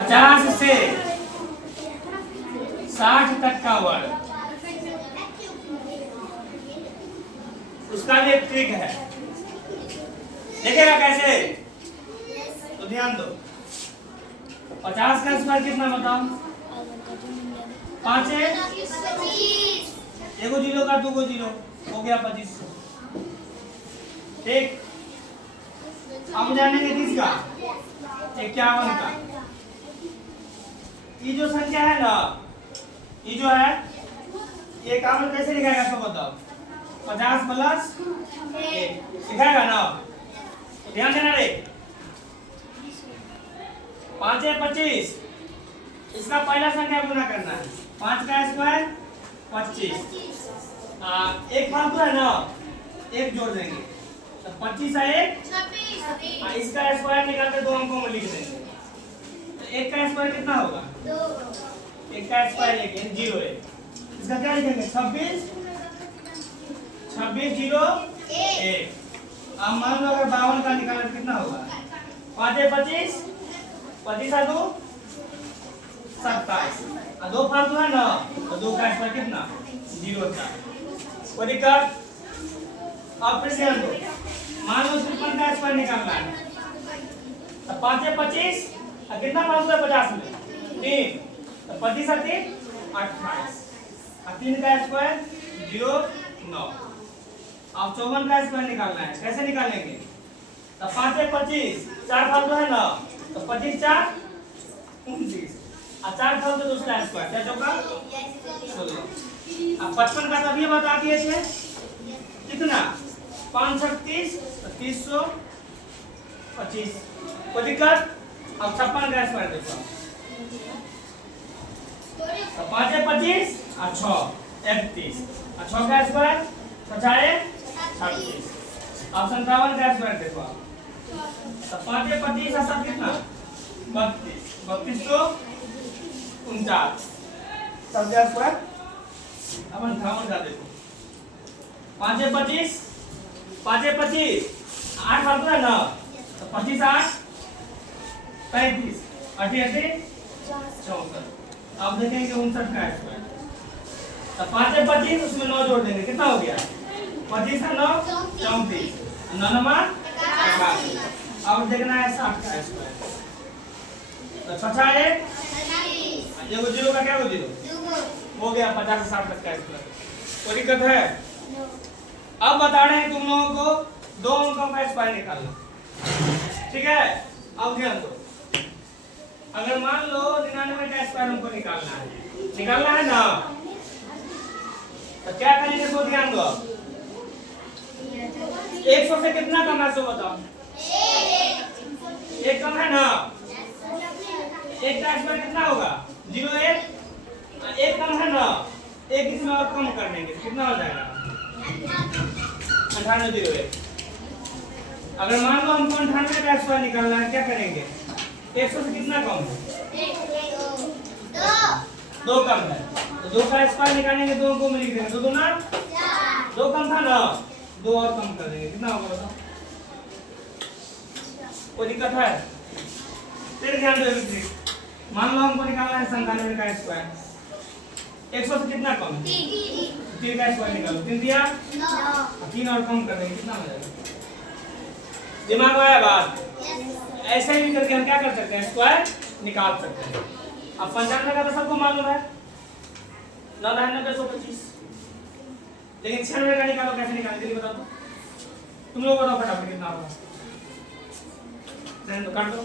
50 से 60 तक का वर्ग, उसका भी एक ट्रिक है, देखेगा कैसे? तो ध्यान दो। 50 का स्क्वायर कितना बताओ? 5 है, एगो जीरो का दो जीरो हो गया 25। ठीक, अब जानेंगे किसका? 51 का। ये जो संख्या है ना, ये जो है, ये 51 कैसे लिखाएगा सब बताओ? 50 प्लस 1 लिखाएगा ना, ध्यान देना रे। 5 है 25, इसका पहला संख्या गुना करना है। 5 का स्क्वायर 25, एक फालतू है ना, एक जोड़ देंगे तो 25 है 1, इसका स्क्वायर निकाल के दो अंकों में लिख देंगे। तो 1 का स्क्वायर कितना होगा? 1 का स्क्वायर 1 है, 0 है। इसका क्या लिखेंगे? 26 0 1। अब मान लो अगर 52 का निकालना तो कितना होगा? 5 है 25, 25 है 2 27, और 2 फालतू है ना, तो 2 का स्क्वायर कितना? 0 था। कोई दिक्कत? अब फिर ध्यान दो, मान लो 53 का स्क्वायर निकालना है, तो 5 है 25, और कितना फालतू है 50 में? 3, तो 25 है 3 28, और 3 का स्क्वायर 0 9। अब 54 का स्क्वायर निकालना है, कैसे निकालेंगे? तो 5 है 25, 4 फालतू है ना, तो 25 4 29, और 4 फालतू दूसरा स्क्वायर क्या होगा? 16। अब 55 का तभी बता दिए थे कितना? 530 325। कोई दिक्कत? अब 56 का स्क्वायर देखो, तो 5 है 25 और 6 31, और 6 का स्क्वायर 6 36। अब 57 का स्क्वायर देखो, तो 5 है 25 और 7 कितना? 32, 32 तो 49, सब का स्क्वायर। अब 58 का देखो, 5 है 25, 8 फालतू है ना, तो 25 8 35, 88 64। अब देखेंगे 59 का स्क्वायर, तो 5 है 25, उसमें 9 जोड़ देंगे, कितना हो गया? 25 है 9 34, 9 9 81। अब देखना है 60 का स्क्वायर, तो 6 है 1, जीरो का क्या हो? 0 हो गया 50 से 60 तक का स्क्वायर। कोई दिक्कत है? अब बता रहे हैं तुम लोगों को 2 अंकों का स्क्वायर निकालना, ठीक है? अब ध्यान दो, अगर मान लो 99 का स्क्वायर हमको निकालना है ना, तो क्या करेंगे? तो ध्यान दो, 100 से कितना कम है? सो बताओ। 1 कम है ना, 1 का स्क्वायर कितना होगा? 0 1, 1 कम है ना, 1 इसमें और कम कर देंगे, कितना हो जाएगा? 98 0 1। अगर मान लो हमको 98 का स्क्वायर निकालना है, क्या करेंगे? 100 से कितना कम है? 2 कम है, तो 2 का स्क्वायर निकालेंगे, 2 अंकों में लिख देंगे, 2 दूना 4, 2 कम था ना, 2 और कम कर देंगे, कितना होगा बताओ? कोई दिक्कत है? फिर ध्यान दो, मान लो हमको निकालना है 97 का स्क्वायर, 100 से कितना कम है? 3 का स्क्वायर निकालो, 3 दिया 9, 3 और कम कर देंगे, कितना हो जाएगा? दिमाग में आया बात? ऐसे ही करके हम क्या कर सकते हैं? स्क्वायर निकाल सकते हैं। अब 95 का तो सबको मालूम है, 9 9 125, लेकिन 96 का निकालो, कैसे निकालेंगे जल्दी बताओ तो? तुम लोग बताओ फटाफट कितना होगा? काट दो।